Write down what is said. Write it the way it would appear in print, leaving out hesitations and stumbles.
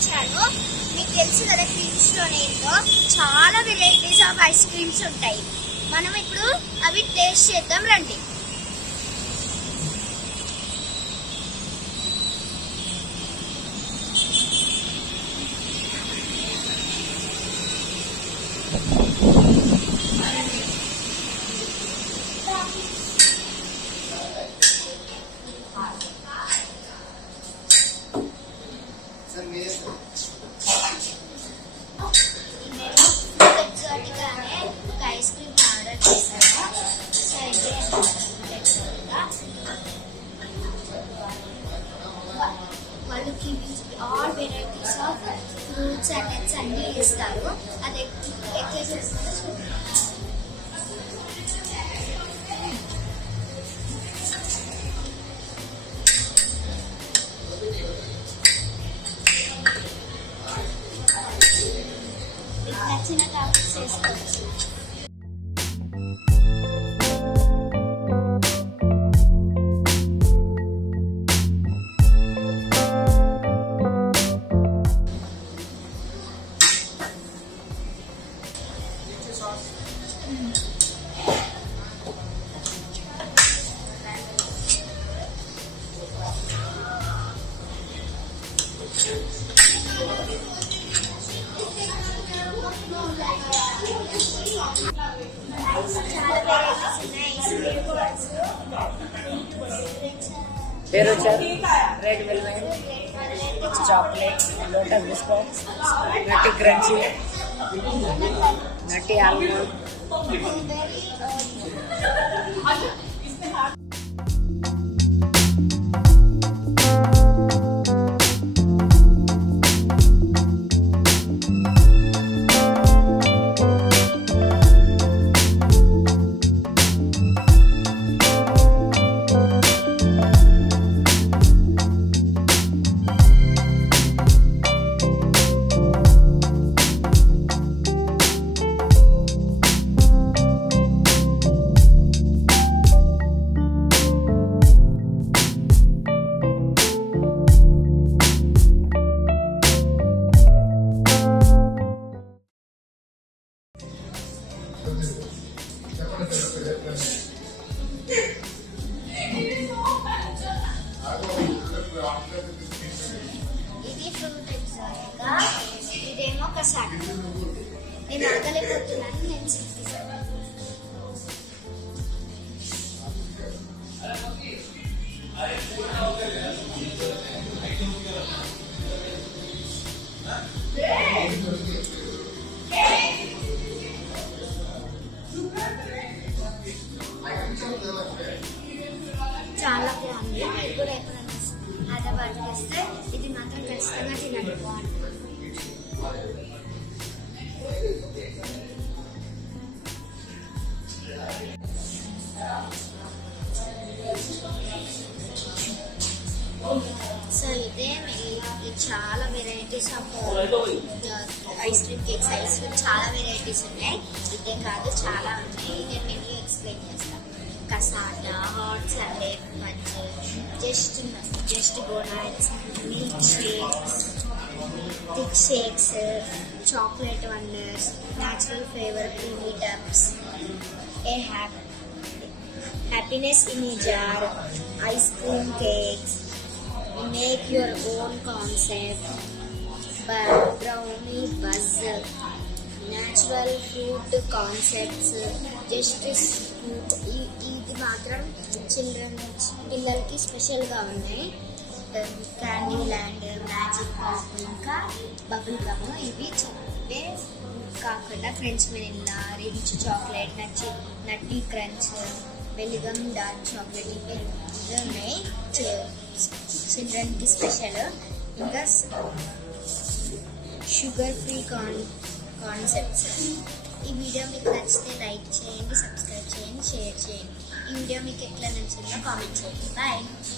వచ్చాను. మీకు తెలుసు కదా క్రీమ్స్లోనే ఏంటో చాలా వెరైటీస్ ఆఫ్ ఐస్ క్రీమ్స్ ఉంటాయి. మనం ఇప్పుడు అవి టేస్ట్ చేద్దాం రండి. ఐస్ క్రీమ్ ఆర్డర్ చేశాను. వాళ్ళు all varieties of fruits and nuts అన్నీ ఇస్తారు. అది ఎట్లా చేస్తారో చూద్దాం. నచ్చిన టాపిక్స్ చేసుకోవచ్చు. పేరు red velvet, chocolate, lotus biscuits, nutty crunchy, nutty almond. ఇది ఫ్రూట్ ఎగ్జాక్ట్గా, ఇదేమో కసాట. నేను ఆగలేకపోతున్నాను, నేను చూపిస్తాను. చాలా బాగుంది. మీరు కూడా ఎప్పుడైనా హైదరాబాద్కి వస్తే ఇది మాత్రం ఖచ్చితంగా తినండి, బాగుంటుంది. సో ఇదే చాలా varieties of ice cream cakes. Ice cream చాలా వెరైటీస్ ఉన్నాయి, ఇదే కాదు చాలా ఉన్నాయి. ఇదే మెన్యూ ఎక్స్ప్లెయిన్ చేస్తాను. Cassata, hot salad, just donuts, milk shakes, thick shakes, chocolate wonders, natural flavour creamy tubs, happiness in a jar, ice cream cakes, make your own concept, brownie buzz, natural fruit concepts, justice fruit. ఇది మాత్రం పిల్లలకి స్పెషల్గా ఉన్నాయి. Candy land, magic pop, ఇంకా bubble gum. ఇవి ఇవే కాకుండా French vanilla, rich chocolate, నట్టి crunch, వెల్గమ్ dark chocolate, ఇవి ఉన్నాయి చిల్డ్రన్కి స్పెషల్. ఇంకా షుగర్ ఫ్రీ కాన్సెప్ట్స్. ఈ వీడియో మీకు నచ్చితే లైక్ చేయండి, సబ్స్క్రైబ్ చేయండి, షేర్ చేయండి. ఈ వీడియో మీకు ఎట్లా నచ్చిందో కామెంట్ చేయండి. బాయ్.